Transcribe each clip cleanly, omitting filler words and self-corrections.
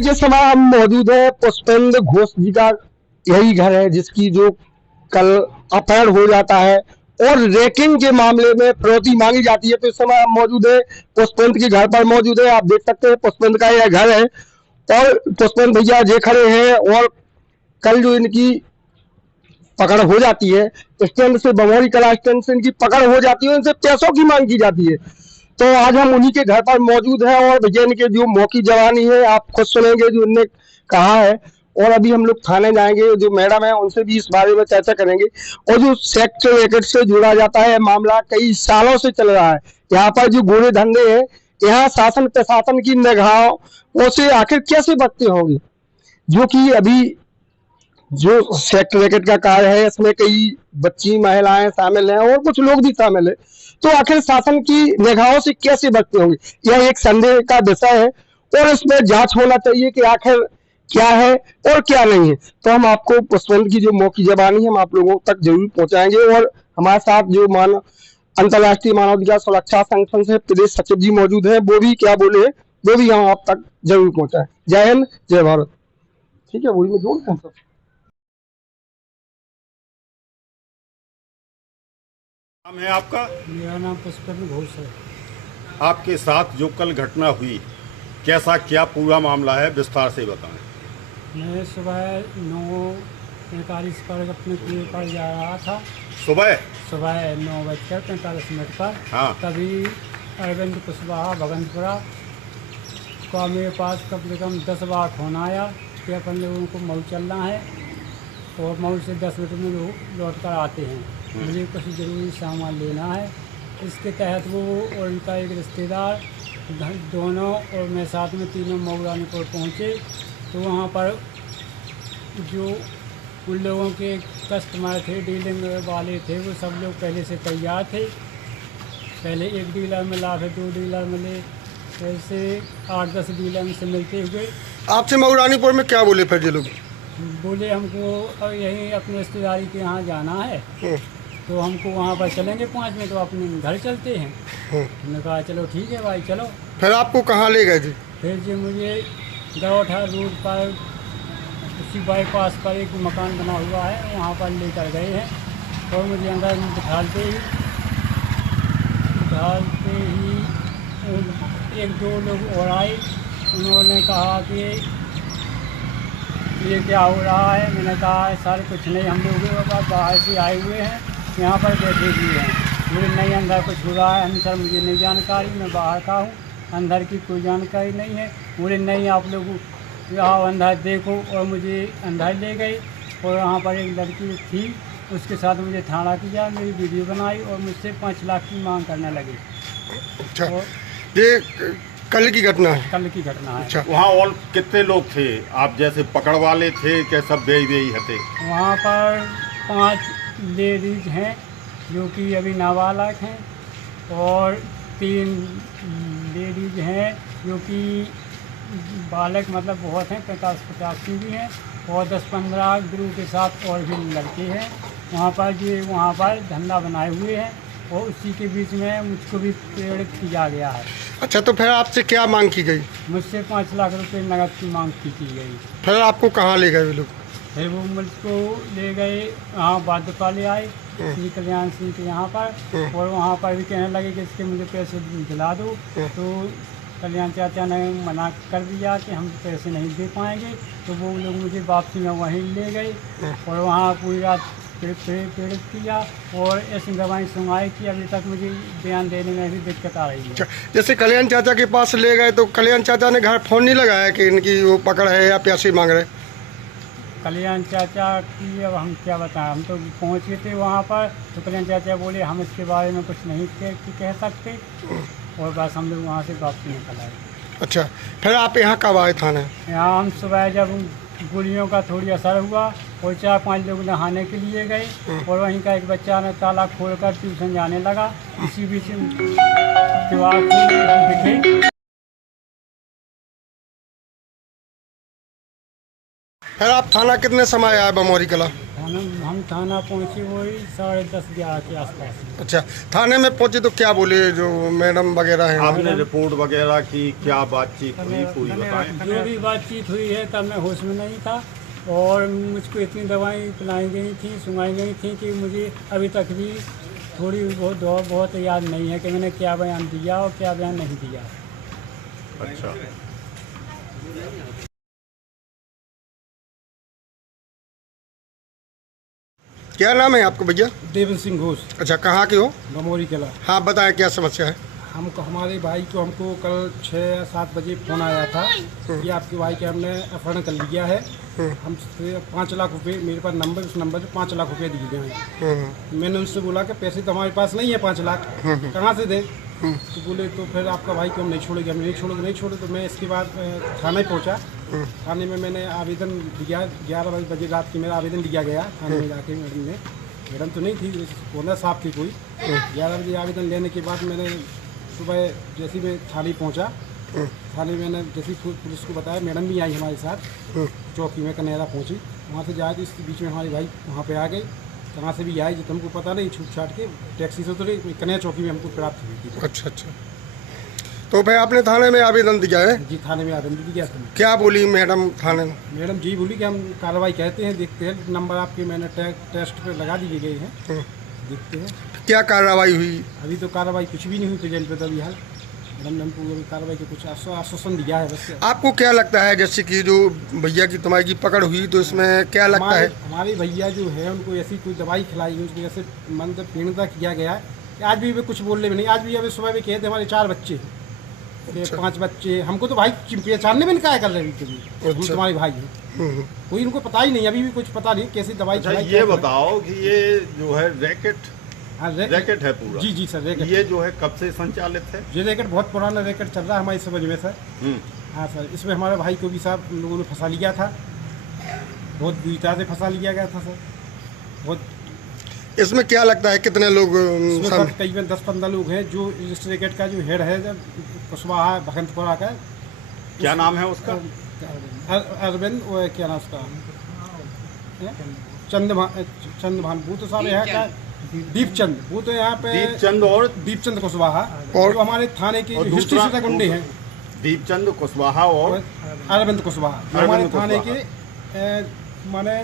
जिस समय हम मौजूद है पुष्पेंद्र घोष जी का यही घर है, जिसकी जो कल अपहरण हो जाता है और रैकिंग के मामले में फिरौती मांगी जाती है। तो इस समय हम मौजूद है पुष्पेंद्र के घर पर मौजूद है। आप देख सकते हैं पुष्पेंद्र का यह घर है और पुष्पेंद्र भैया जे खड़े हैं। और कल जो इनकी पकड़ हो जाती है, स्टैंड से, बमौरी कला स्टैंड से इनकी पकड़ हो जाती है, इनसे पैसों की मांग की जाती है। तो आज हम उन्हीं के घर पर मौजूद हैं और भैया इनके जो मौकी जवानी है आप खुद सुनेंगे जो इनने कहा है। और अभी हम लोग थाने जाएंगे, जो मैडम है उनसे भी इस बारे में चर्चा करेंगे। और जो सेक्स रैकेट से जुड़ा जाता है मामला कई सालों से चल रहा है। यहाँ पर जो गोरे धंधे हैं, यहाँ शासन प्रशासन की निगाहों से आखिर कैसे बचते होंगे, जो कि अभी जो सेक्स रैकेट का कार्य है इसमें कई बच्ची महिलाएं शामिल हैं और कुछ लोग भी शामिल है। तो आखिर शासन की निगाहों से कैसे बचते होंगे, यह एक संदेह का विषय है और इसमें जांच होना चाहिए कि आखिर क्या है और क्या नहीं है। तो हम आपको पुष्पेंद्र की जो मौकी जबानी है हम आप लोगों तक जरूर पहुंचाएंगे। और हमारे साथ जो अंतर्राष्ट्रीय मानवाधिकार सुरक्षा संगठन से प्रदेश सचिव जी मौजूद है, वो भी क्या बोले वो भी हम आप तक जरूर पहुंचाए। जय हिंद, जय भारत। ठीक है, वही में जोड़ दें सब। नाम है आपका? मेरा नाम पुष्पेंद्र घोष है। आपके साथ जो कल घटना हुई, कैसा क्या पूरा मामला है, विस्तार से बताएं। मैं सुबह 9:45 पर अपने कुएं पर जा रहा था। सुबह 9:45 पर। हाँ। तभी अरविंद कुशवाहा भगनपुरा का मेरे पास कम से कम 10 बार फोन आया कि अपन लोगों को मऊ चलना है और मऊ से 10 मिनट में लौट कर आते हैं, मुझे कुछ ज़रूरी सामान लेना है। इसके तहत वो और उनका एक रिश्तेदार दोनों और मैं साथ में तीनों मऊ रानीपुर पहुँचे। तो वहाँ पर जो उन लोगों के कस्टमर थे, डीलिंग वाले थे, वो सब लोग पहले से तैयार थे। पहले एक डीलर मिला, फिर 2 डीलर मिले, ऐसे 8-10 डीलर से मिलते हुए। आपसे मऊ रानीपुर में क्या बोले फिर ये लोग? बोले हमको यहीं अपने रिश्तेदारी के यहाँ जाना है, तो हमको वहाँ पर चलेंगे 5 मिनट, तो अपने घर चलते हैं। हमने कहा चलो ठीक है भाई चलो। फिर आपको कहाँ ले गए जी? फिर जी मुझे गौठा रोड पर उसी बाईपास पर एक मकान बना हुआ है, वहाँ पर लेकर गए हैं। और मुझे अंदर बिठालते ही 1-2 लोग और आए। उन्होंने कहा कि ये क्या हो रहा है। मैंने कहा सर कुछ नहीं, हम लोग बाहर से आए हुए हैं, यहाँ पर बैठे हुए हैं, मुझे नहीं अंदर कुछ हो रहा है। सर मुझे नहीं जानकारी, मैं बाहर का हूँ, अंदर की कोई जानकारी नहीं है। मुझे नहीं, आप लोग यहाँ अंदर देखो। और मुझे अंदर ले गए और वहाँ पर एक लड़की थी, उसके साथ मुझे थाना किया, मेरी वीडियो बनाई और मुझसे 5 लाख की मांग करने लगे। अच्छा, ये कल की घटना है? कल की घटना है। अच्छा, वहाँ और कितने लोग थे? आप जैसे पकड़ वाले थे क्या, सब बेई हते? वहाँ पर 5 लेडीज़ हैं जो कि अभी नाबालग हैं और 3 लेडीज़ हैं जो कि बालक, मतलब बहुत हैं, 50-50 की भी हैं, और 10-15 गुरु के साथ और भी लड़के हैं। वहाँ पर धंधा बनाए हुए हैं और उसी के बीच में मुझको भी प्रेरित किया गया है। अच्छा, तो फिर आपसे क्या मांग की गई? मुझसे 5 लाख रुपए नकद की मांग की गई। फिर आपको कहाँ ले गए वो लोग? फिर वो मुझको ले गए, यहाँ बादपा ले आए श्री कल्याण सिंह के यहाँ पर, और वहाँ पर भी कहने लगे कि इसके मुझे पैसे दिला दो। तो कल्याण चाचा ने मना कर दिया कि हम पैसे नहीं दे पाएंगे। तो वो लोग मुझे वापसी में वहीं ले गए और वहाँ पूरी रात पीड़ित किया और ऐसी दवाई सुनवाई की। अभी तक मुझे बयान देने में भी दिक्कत आ रही है। अच्छा, जैसे कल्याण चाचा के पास ले गए तो कल्याण चाचा ने घर फोन नहीं लगाया कि इनकी वो पकड़ है या पैसे मांग रहे? कल्याण चाचा की अब हम क्या बताएं, हम तो पहुँच गए थे वहाँ पर। तो कल्याण चाचा बोले हम इसके बारे में कुछ नहीं कह सकते, और बस हम लोग वहाँ से वापसी निकल आए। अच्छा, फिर आप यहाँ कब आए थाने? यहाँ हम सुबह जब गोलियों का थोड़ी असर हुआ और 4-5 लोग नहाने के लिए गए और वहीं का एक बच्चा ने ताला खोलकर ट्यूशन जाने लगा। इसी बीच दीवार दिखे। फिर आप थाना कितने समय आए बमौरी कला? हम थाना पहुँचे वही 10:30-11 के आसपास। अच्छा, थाने में पहुंचे तो क्या बोले जो मैडम वगैरह हैं? आपने रिपोर्ट वगैरह की, क्या बातचीत हुई, पूरी बताएं। जो भी बातचीत हुई है तब मैं होश में नहीं था और मुझको इतनी दवाएं पिलाई गई थी, सुनाई गई थी कि मुझे अभी तक भी थोड़ी बहुत याद नहीं है कि मैंने क्या बयान दिया और क्या बयान नहीं दिया। अच्छा, क्या नाम है आपको भैया? देवेंद्र सिंह घोष, अच्छा, कहाँ के हो? बमोरी किला। हाँ, बताएं क्या समस्या है? हमारे भाई को हमको कल 6 या 7 बजे फ़ोन आया था कि आपके भाई के हमने अपहरण कर लिया है। हम 5 लाख रुपए, मेरे पास नंबर, उस नंबर पे 5 लाख रुपए दिए गए हैं। मैंने उनसे बोला कि पैसे तो हमारे पास नहीं है 5 लाख, कहाँ से दें? तो बोले तो फिर आपका भाई को हम नहीं छोड़ेंगे, हम नहीं छोड़े। तो मैं इसके बाद थाने पहुँचा। थाने में मैंने आवेदन दिया, 11 बजे रात की मेरा आवेदन लिया गया थाने में जाके। मैडम तो नहीं थी, ओनर साहब थी कोई। 11 बजे आवेदन लेने के बाद मैंने सुबह जैसे मैं थाने पहुंचा, थाने में मैंने जैसे पुलिस को बताया, मैडम भी आई हमारे साथ चौकी में, कनेरा पहुंची। वहाँ से जाए तो इस बीच में हमारे भाई वहाँ पे आ गए। कहाँ से भी आए जो हमको पता नहीं, छूट छाट के टैक्सी से उतरे, कनेरा चौकी में हमको प्राप्त हुई थी। अच्छा, तो भाई आपने थाने में आवेदन दिया है? जी, थाने में आवेदन दिया था। क्या बोली मैडम थाने में? मैडम जी बोली कि हम कार्रवाई कहते हैं, देखते हैं। नंबर आपके मैंने टेस्ट पे लगा दिए गए हैं, देखते हैं क्या कार्रवाई हुई। अभी तो कार्रवाई कुछ भी नहीं हुई प्रेजेंट पे तो अभी हाल। मैडम ने हमको अभी कार्रवाई के कुछ आश्वासन दिया है बस। आपको क्या लगता है, जैसे कि जो भैया की तुम्हारी की पकड़ हुई, तो इसमें क्या लगता है? हमारे भैया जो है उनको ऐसी कोई दवाई खिलाई गई, उसकी वजह से मंद पीड़िता किया गया है। आज भी वे कुछ बोलने में नहीं। आज भी अभी सुबह भी कहते हमारे 4 बच्चे हैं, 5 बच्चे। हमको तो भाई पहचानने में क्या कर रहे हैं कभी, हम तुम्हारे भाई हैं। कोई इनको पता ही नहीं, अभी भी कुछ पता नहीं कैसी दवाई अच्छा, ये बताओ कि ये जो है रैकेट रैकेट है पूरा? जी सर, रैकेट। ये जो है कब से संचालित है? ये रैकेट बहुत पुराना रैकेट चल रहा है हमारी समझ में सर। हाँ सर, इसमें हमारे भाई को भी साहब लोगों ने फंसा लिया था, बहुत बुरी तरह से फंसा लिया गया था सर। बहुत इसमें क्या लगता है कितने लोग? करीबन 10-15 लोग हैं। जो इस रैकेट का जो हेड है कुशवाहा भगंतपुरा का, क्या नाम है उसका? अरविंद, क्या नाम उसका, चंद्रभान, वो तो साहब यहाँ का दीपचंद, वो तो यहाँ पे दीपचंद कुशवाहा, और जो हमारे थाने के हिस्ट्री से गुंडे हैं, दीपचंद कुशवाहा और अरविंद कुशवाहा, हमारे थाने के माने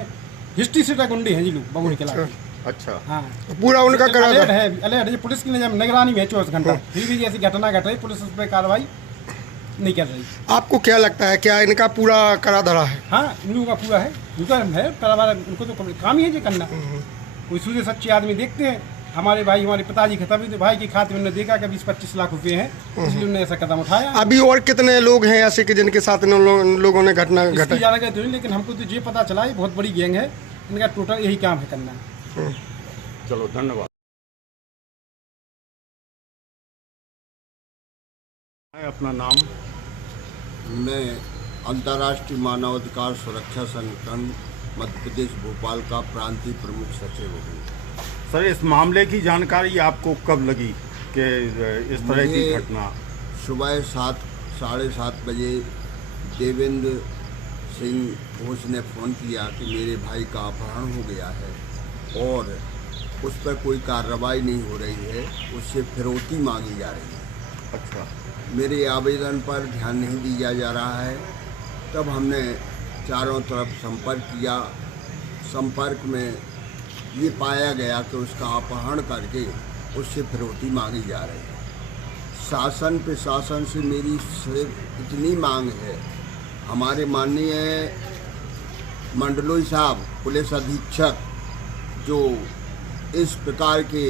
हिस्ट्री से गुंडे हैं जी लोग बमोरी किला के। अच्छा, हाँ, पूरा उनका अलर्ट है, पुलिस की निगरानी में है 24 घंटा। फिर भी ऐसी घटना घट रही, पुलिस उस पर कार्रवाई नहीं कर रही। आपको क्या लगता है, क्या इनका पूरा करा धरा है? हाँ, इन लोगों का पूरा है, उनका है करा, उनको तो काम ही है ये करना। कोई सूझे सच्चे आदमी देखते हैं। हमारे भाई, हमारे पिताजी खत्म हुए थे, भाई के खाते में उन्होंने देखा कि 20-25 लाख रुपए हैं, इसलिए उन्होंने ऐसा कदम उठाया। अभी और कितने लोग हैं ऐसे कि जिनके साथ इन लोगों ने घटना घटा? जानकारी तो नहीं, लेकिन हमको तो ये पता चला ये बहुत बड़ी गैंग है, इनका टोटल यही काम है करना। चलो, धन्यवाद। अपना नाम? मैं अंतर्राष्ट्रीय मानवाधिकार सुरक्षा संगठन मध्य प्रदेश भोपाल का प्रांतीय प्रमुख सचिव हूँ। सर, इस मामले की जानकारी आपको कब लगी कि इस तरह की घटना? सुबह 7-7:30 बजे देवेंद्र सिंह घोष ने फ़ोन किया कि मेरे भाई का अपहरण हो गया है और उस पर कोई कार्रवाई नहीं हो रही है, उससे फिरौती मांगी जा रही है। अच्छा। मेरे आवेदन पर ध्यान नहीं दिया जा रहा है। तब हमने चारों तरफ संपर्क किया। संपर्क में ये पाया गया कि उसका अपहरण करके उससे फिरौती मांगी जा रही है। शासन प्रशासन से मेरी सिर्फ इतनी मांग है, हमारे माननीय मंडलोई साहब पुलिस अधीक्षक जो इस प्रकार के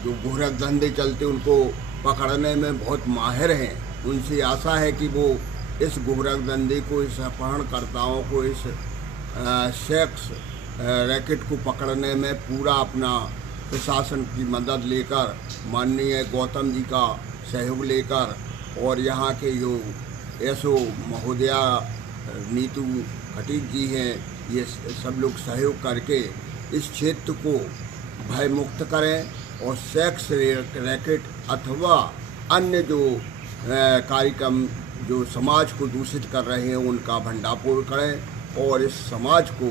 जो गोरख धंधे चलते उनको पकड़ने में बहुत माहिर हैं, उनसे आशा है कि वो इस गोरख धंधे को, इस अपहरणकर्ताओं को, इस सेक्स रैकेट को पकड़ने में पूरा अपना प्रशासन की मदद लेकर, माननीय गौतम जी का सहयोग लेकर और यहाँ के जो एसओ महोदया नीतू खटीक जी हैं, ये सब लोग सहयोग करके इस क्षेत्र को भय मुक्त करें और सेक्स रैकेट अथवा अन्य जो कार्यक्रम जो समाज को दूषित कर रहे हैं उनका भंडाफोड़ करें और इस समाज को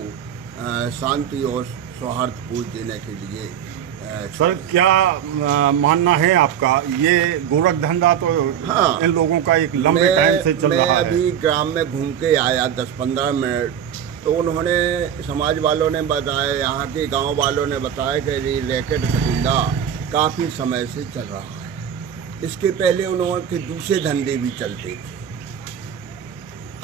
शांति और सौहार्दपूर्ण जीने के लिए सर क्या मानना है आपका, ये गोरख धंधा तो हाँ, इन लोगों का एक लंबे टाइम से चल रहा है। मैं अभी ग्राम में घूम के आया 10-15 मिनट, तो उन्होंने समाज वालों ने बताया, यहाँ के गांव वालों ने बताया कि ये रैकेट धंधा काफ़ी समय से चल रहा है। इसके पहले उन्होंने दूसरे धंधे भी चलते थे।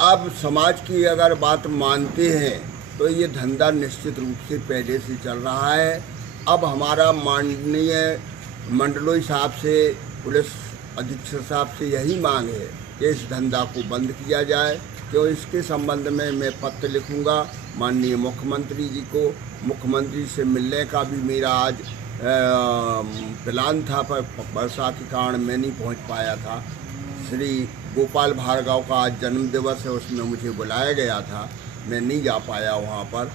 अब समाज की अगर बात मानते हैं तो ये धंधा निश्चित रूप से पहले से चल रहा है। अब हमारा माननीय मंडलोई साहब से, पुलिस अधीक्षक साहब से यही मांग है कि इस धंधा को बंद किया जाए। क्यों इसके संबंध में मैं पत्र लिखूंगा माननीय मुख्यमंत्री जी को। मुख्यमंत्री से मिलने का भी मेरा आज प्लान था, पर वर्षा के कारण मैं नहीं पहुंच पाया था। श्री गोपाल भार्गव का आज जन्म दिवस है, उसमें मुझे बुलाया गया था, मैं नहीं जा पाया वहाँ पर।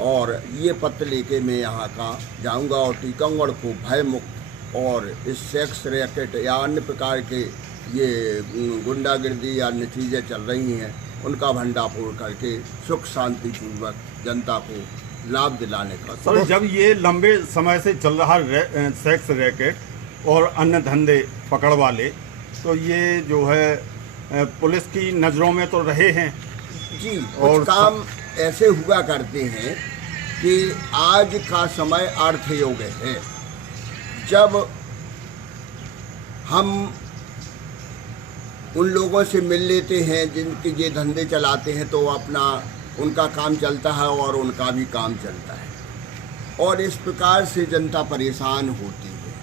और ये पत्र लेके मैं यहाँ का जाऊँगा और टीकमगढ़ को भय मुक्त और इस सेक्स रैकेट या अन्य प्रकार के ये गुंडागर्दी या अन्य चीज़ें चल रही हैं उनका भंडाफोड़ करके सुख शांति पूर्वक जनता को लाभ दिलाने का। सर जब ये लंबे समय से चल रहा सेक्स रैकेट और अन्य धंधे पकड़ वाले, तो ये जो है पुलिस की नज़रों में तो रहे हैं जी। और काम ऐसे हुआ करते हैं कि आज का समय अर्थयोग है। जब हम उन लोगों से मिल लेते हैं जिनके ये धंधे चलाते हैं, तो अपना उनका काम चलता है और उनका भी काम चलता है, और इस प्रकार से जनता परेशान होती है।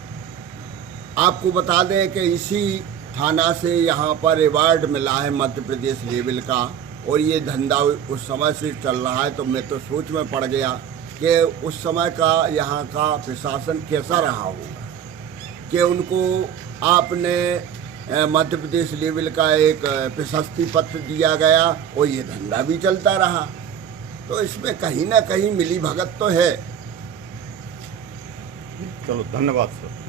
आपको बता दें कि इसी थाना से यहाँ पर अवार्ड मिला है मध्य प्रदेश लेवल का, और ये धंधा उस समय से चल रहा है। तो मैं तो सोच में पड़ गया कि उस समय का यहाँ का प्रशासन कैसा रहा होगा कि उनको आपने मध्य प्रदेश लेवल का एक प्रशस्ति पत्र दिया गया और ये धंधा भी चलता रहा। तो इसमें कहीं ना कहीं मिली भगत तो है। चलो धन्यवाद सर।